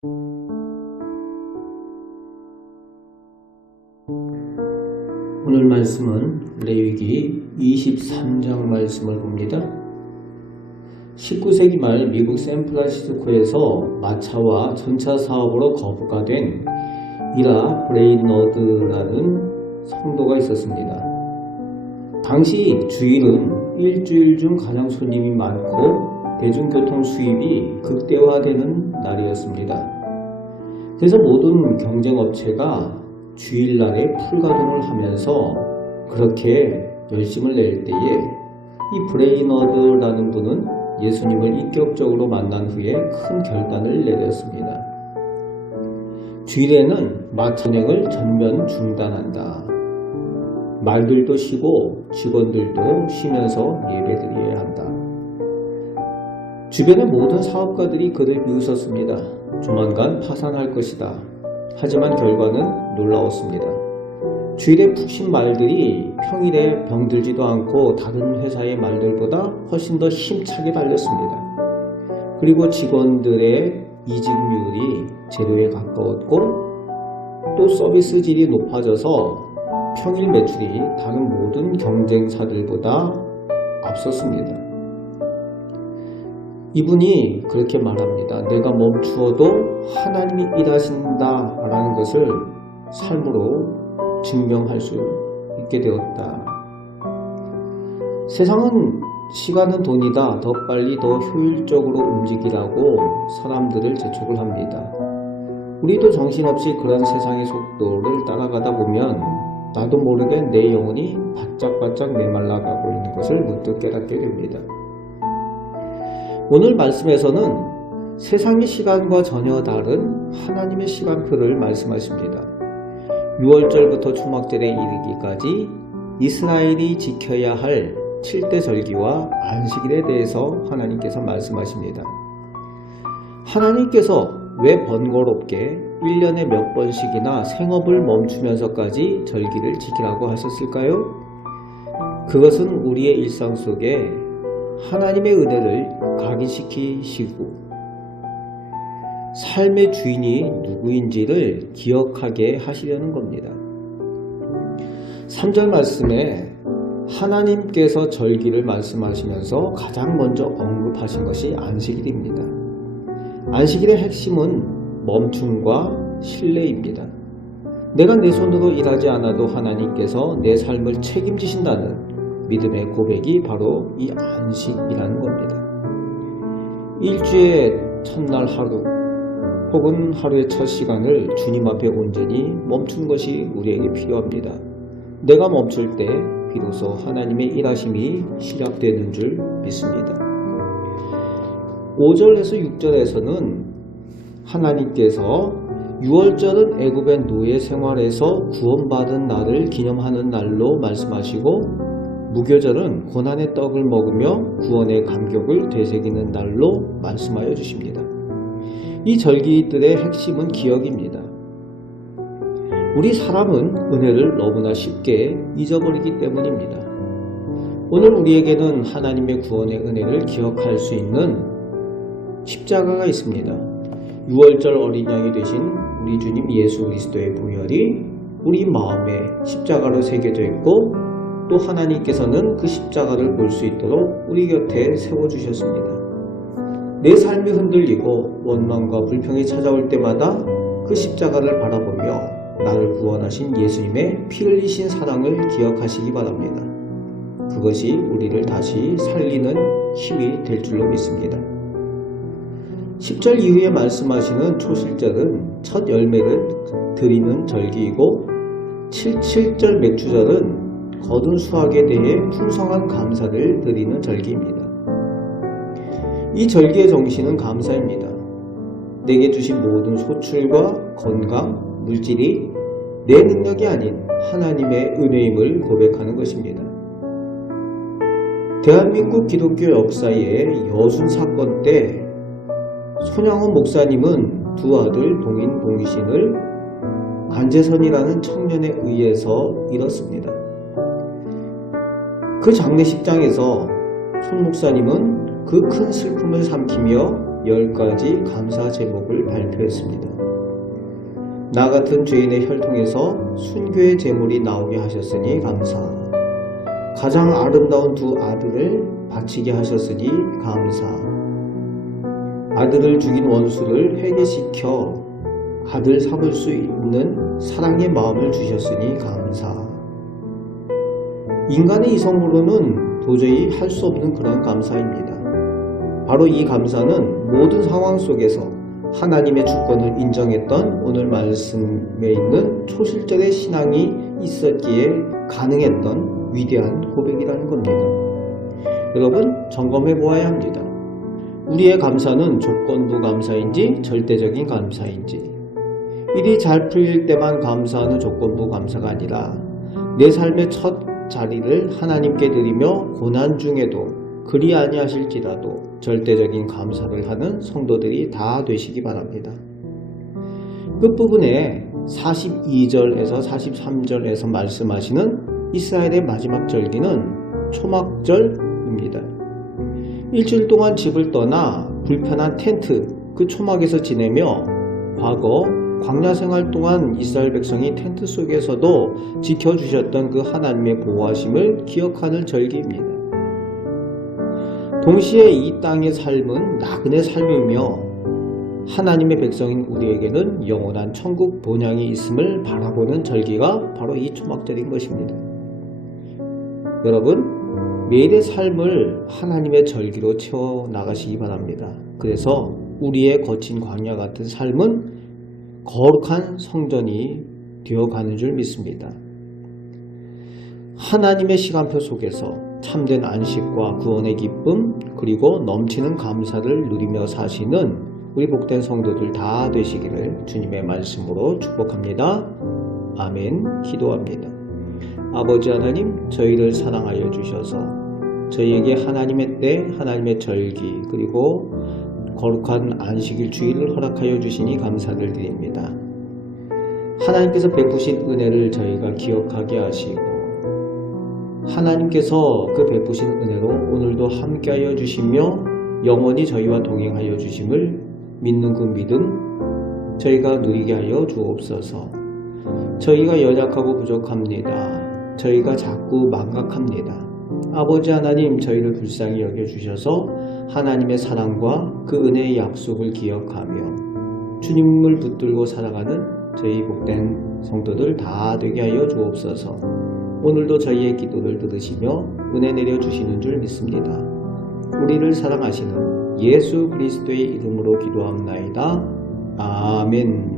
오늘 말씀은 레위기 23장 말씀을 봅니다. 19세기 말 미국 샌프란시스코에서 마차와 전차 사업으로 거부가 된 이라 브레이너드라는 성도가 있었습니다. 당시 주일은 일주일 중 가장 손님이 많고 대중교통 수입이 극대화되는 날이었습니다. 그래서 모든 경쟁업체가 주일날에 풀가동을 하면서 그렇게 열심을 낼 때에 이 브레이너드라는 분은 예수님을 인격적으로 만난 후에 큰 결단을 내렸습니다. 주일에는 마차행을 전면 중단한다. 말들도 쉬고 직원들도 쉬면서 예배드려야 한다. 주변의 모든 사업가들이 그를 비웃었습니다. 조만간 파산할 것이다. 하지만 결과는 놀라웠습니다. 주일에 푹 쉰 말들이 평일에 병들지도 않고 다른 회사의 말들보다 훨씬 더 힘차게 달렸습니다. 그리고 직원들의 이직률이 제로에 가까웠고 또 서비스질이 높아져서 평일 매출이 다른 모든 경쟁사들보다 앞섰습니다. 이분이 그렇게 말합니다. 내가 멈추어도 하나님이 일하신다 라는 것을 삶으로 증명할 수 있게 되었다. 세상은 시간은 돈이다. 더 빨리 더 효율적으로 움직이라고 사람들을 재촉을 합니다. 우리도 정신없이 그런 세상의 속도를 따라가다 보면 나도 모르게 내 영혼이 바짝바짝 메말라가고 있는 것을 문득 깨닫게 됩니다. 오늘 말씀에서는 세상의 시간과 전혀 다른 하나님의 시간표를 말씀하십니다. 6월절부터 초막절에 이르기까지 이스라엘이 지켜야 할 7대 절기와 안식일에 대해서 하나님께서 말씀하십니다. 하나님께서 왜 번거롭게 1년에 몇 번씩이나 생업을 멈추면서까지 절기를 지키라고 하셨을까요? 그것은 우리의 일상 속에 하나님의 은혜를 각인시키시고 삶의 주인이 누구인지를 기억하게 하시려는 겁니다. 3절 말씀에 하나님께서 절기를 말씀하시면서 가장 먼저 언급하신 것이 안식일입니다. 안식일의 핵심은 멈춤과 신뢰입니다. 내가 내 손으로 일하지 않아도 하나님께서 내 삶을 책임지신다는 믿음의 고백이 바로 이 안식이라는 겁니다. 일주의 첫날 하루 혹은 하루의 첫 시간을 주님 앞에 온전히 멈춘 것이 우리에게 필요합니다. 내가 멈출 때 비로소 하나님의 일하심이 시작되는 줄 믿습니다. 5절에서 6절에서는 하나님께서 6월절은 애굽의 노예 생활에서 구원받은 날을 기념하는 날로 말씀하시고 무교절은 고난의 떡을 먹으며 구원의 감격을 되새기는 날로 말씀하여 주십니다. 이 절기들의 핵심은 기억입니다. 우리 사람은 은혜를 너무나 쉽게 잊어버리기 때문입니다. 오늘 우리에게는 하나님의 구원의 은혜를 기억할 수 있는 십자가가 있습니다. 6월절 어린 양이 되신 우리 주님 예수 그리스도의 보혈이 우리 마음에 십자가로 새겨져 있고 또 하나님께서는 그 십자가를 볼 수 있도록 우리 곁에 세워주셨습니다. 내 삶이 흔들리고 원망과 불평이 찾아올 때마다 그 십자가를 바라보며 나를 구원하신 예수님의 피 흘리신 사랑을 기억하시기 바랍니다. 그것이 우리를 다시 살리는 힘이 될 줄로 믿습니다. 10절 이후에 말씀하시는 초실절은 첫 열매를 드리는 절기이고 7절 맥주절은 거둔 수확에 대해 풍성한 감사를 드리는 절기입니다. 이 절기의 정신은 감사입니다. 내게 주신 모든 소출과 건강, 물질이 내 능력이 아닌 하나님의 은혜임을 고백하는 것입니다. 대한민국 기독교 역사의 여순 사건 때 손양원 목사님은 두 아들 동인 동신을 안재선이라는 청년에 의해서 잃었습니다. 그 장례식장에서 손 목사님은 그 큰 슬픔을 삼키며 10가지 감사 제목을 발표했습니다. 나 같은 죄인의 혈통에서 순교의 제물이 나오게 하셨으니 감사. 가장 아름다운 두 아들을 바치게 하셨으니 감사. 아들을 죽인 원수를 회개시켜 아들 삼을 수 있는 사랑의 마음을 주셨으니 감사. 인간의 이성으로는 도저히 할 수 없는 그런 감사입니다. 바로 이 감사는 모든 상황 속에서 하나님의 주권을 인정했던 오늘 말씀에 있는 초실절의 신앙이 있었기에 가능했던 위대한 고백이라는 겁니다. 여러분, 점검해 보아야 합니다. 우리의 감사는 조건부 감사인지 절대적인 감사인지, 일이 잘 풀릴 때만 감사하는 조건부 감사가 아니라 내 삶의 첫 자리를 하나님께 드리며 고난 중에도 그리 아니하실지라도 절대적인 감사를 하는 성도들이 다 되시기 바랍니다. 끝부분에 42절에서 43절에서 말씀하시는 이스라엘의 마지막 절기는 초막절입니다. 일주일 동안 집을 떠나 불편한 텐트, 그 초막에서 지내며 과거 광야 생활 동안 이스라엘 백성이 텐트 속에서도 지켜주셨던 그 하나님의 보호하심을 기억하는 절기입니다. 동시에 이 땅의 삶은 나그네 삶이며 하나님의 백성인 우리에게는 영원한 천국 본향이 있음을 바라보는 절기가 바로 이 초막절인 것입니다. 여러분, 매일의 삶을 하나님의 절기로 채워나가시기 바랍니다. 그래서 우리의 거친 광야 같은 삶은 거룩한 성전이 되어가는 줄 믿습니다. 하나님의 시간표 속에서 참된 안식과 구원의 기쁨, 그리고 넘치는 감사를 누리며 사시는 우리 복된 성도들 다 되시기를 주님의 말씀으로 축복합니다. 아멘. 기도합니다. 아버지 하나님, 저희를 사랑하여 주셔서 저희에게 하나님의 때, 하나님의 절기, 그리고 거룩한 안식일 주일을 허락하여 주시니 감사를 드립니다. 하나님께서 베푸신 은혜를 저희가 기억하게 하시고 하나님께서 그 베푸신 은혜로 오늘도 함께하여 주시며 영원히 저희와 동행하여 주심을 믿는 그 믿음 저희가 누리게 하여 주옵소서. 저희가 연약하고 부족합니다. 저희가 자꾸 망각합니다. 아버지 하나님, 저희를 불쌍히 여겨주셔서 하나님의 사랑과 그 은혜의 약속을 기억하며 주님을 붙들고 살아가는 저희 복된 성도들 다 되게 하여 주옵소서. 오늘도 저희의 기도를 들으시며 은혜 내려주시는 줄 믿습니다. 우리를 사랑하시는 예수 그리스도의 이름으로 기도합나이다. 아멘.